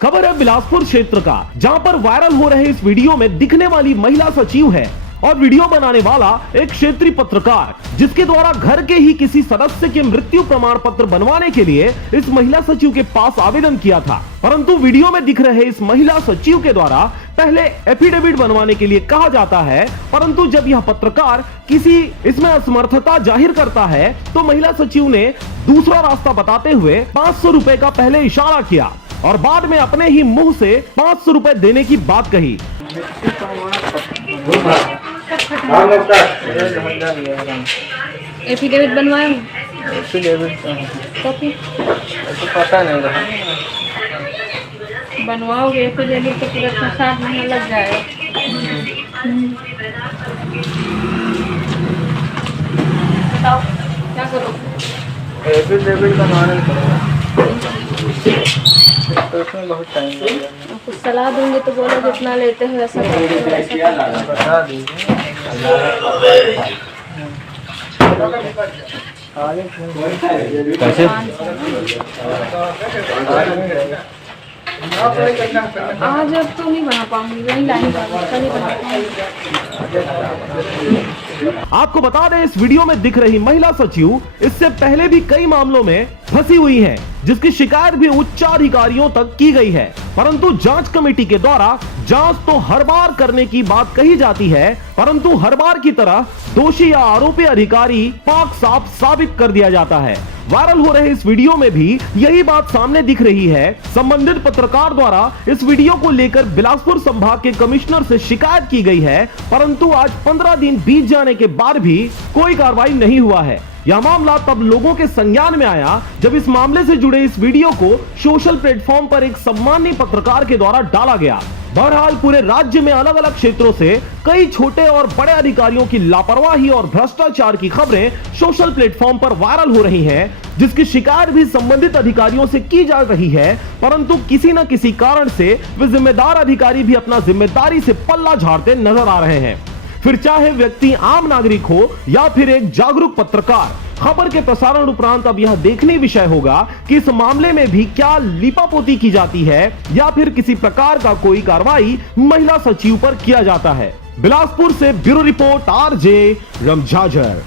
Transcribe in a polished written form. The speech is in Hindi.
खबर है बिलासपुर क्षेत्र का, जहां पर वायरल हो रहे इस वीडियो में दिखने वाली महिला सचिव है और वीडियो बनाने वाला एक क्षेत्रीय पत्रकार, जिसके द्वारा घर के ही किसी सदस्य के मृत्यु प्रमाण पत्र बनवाने के लिए इस महिला सचिव के पास आवेदन किया था। परंतु वीडियो में दिख रहे इस महिला सचिव के द्वारा पहले एफिडेविट बनवाने के लिए कहा जाता है, परंतु जब यह पत्रकार किसी इसमें असमर्थता जाहिर करता है तो महिला सचिव ने दूसरा रास्ता बताते हुए 500 रुपए का पहले इशारा किया और बाद में अपने ही मुंह से 500 रुपए देने की बात कही। एफिडेविट बनवाए कॉपी तो पता नहीं रहा। बनवाओगे एफिडेविट तो पूरा 7 महीना लग जाएगा। बताओ क्या करो? एफिडेविट बनवाने पड़ेगा तो उसमें बहुत टाइम लगेगा। कुछ सलाह दूंगे तो बोलो जितना लेते हो ऐसा बता दीजिए। कैसे? आज अब तो नहीं बना पाऊंगी, वही लाइन नहीं बना पाऊंगी। आपको बता दें, इस वीडियो में दिख रही महिला सचिव इससे पहले भी कई मामलों में फंसी हुई है, जिसकी शिकायत भी उच्चाधिकारियों तक की गई है, परंतु जांच कमेटी के द्वारा जांच तो हर बार करने की बात कही जाती है, परंतु हर बार की तरह दोषी या आरोपी अधिकारी पाक साफ साबित कर दिया जाता है। वायरल हो रहे इस वीडियो में भी यही बात सामने दिख रही है। संबंधित पत्रकार द्वारा इस वीडियो को लेकर बिलासपुर संभाग के कमिश्नर से शिकायत की गई है, परंतु आज 15 दिन बीत जाने के बाद भी कोई कार्रवाई नहीं हुआ है। यह मामला तब लोगों के संज्ञान में आया जब इस मामले से जुड़े इस वीडियो को सोशल प्लेटफॉर्म पर एक सम्मानीय पत्रकार के द्वारा डाला गया। बहरहाल पूरे राज्य में अलग अलग क्षेत्रों से कई छोटे और बड़े अधिकारियों की लापरवाही और भ्रष्टाचार की खबरें सोशल प्लेटफॉर्म पर वायरल हो रही हैं, जिसकी शिकायत भी संबंधित अधिकारियों से की जा रही है, परंतु किसी न किसी कारण से वे जिम्मेदार अधिकारी भी अपना जिम्मेदारी से पल्ला झाड़ते नजर आ रहे हैं। फिर चाहे व्यक्ति आम नागरिक हो या फिर एक जागरूक पत्रकार। खबर के प्रसारण उपरांत अब यह देखने विषय होगा कि इस मामले में भी क्या लीपापोती की जाती है या फिर किसी प्रकार का कोई कार्रवाई महिला सचिव पर किया जाता है। बिलासपुर से ब्यूरो रिपोर्ट RJ रमझाझर।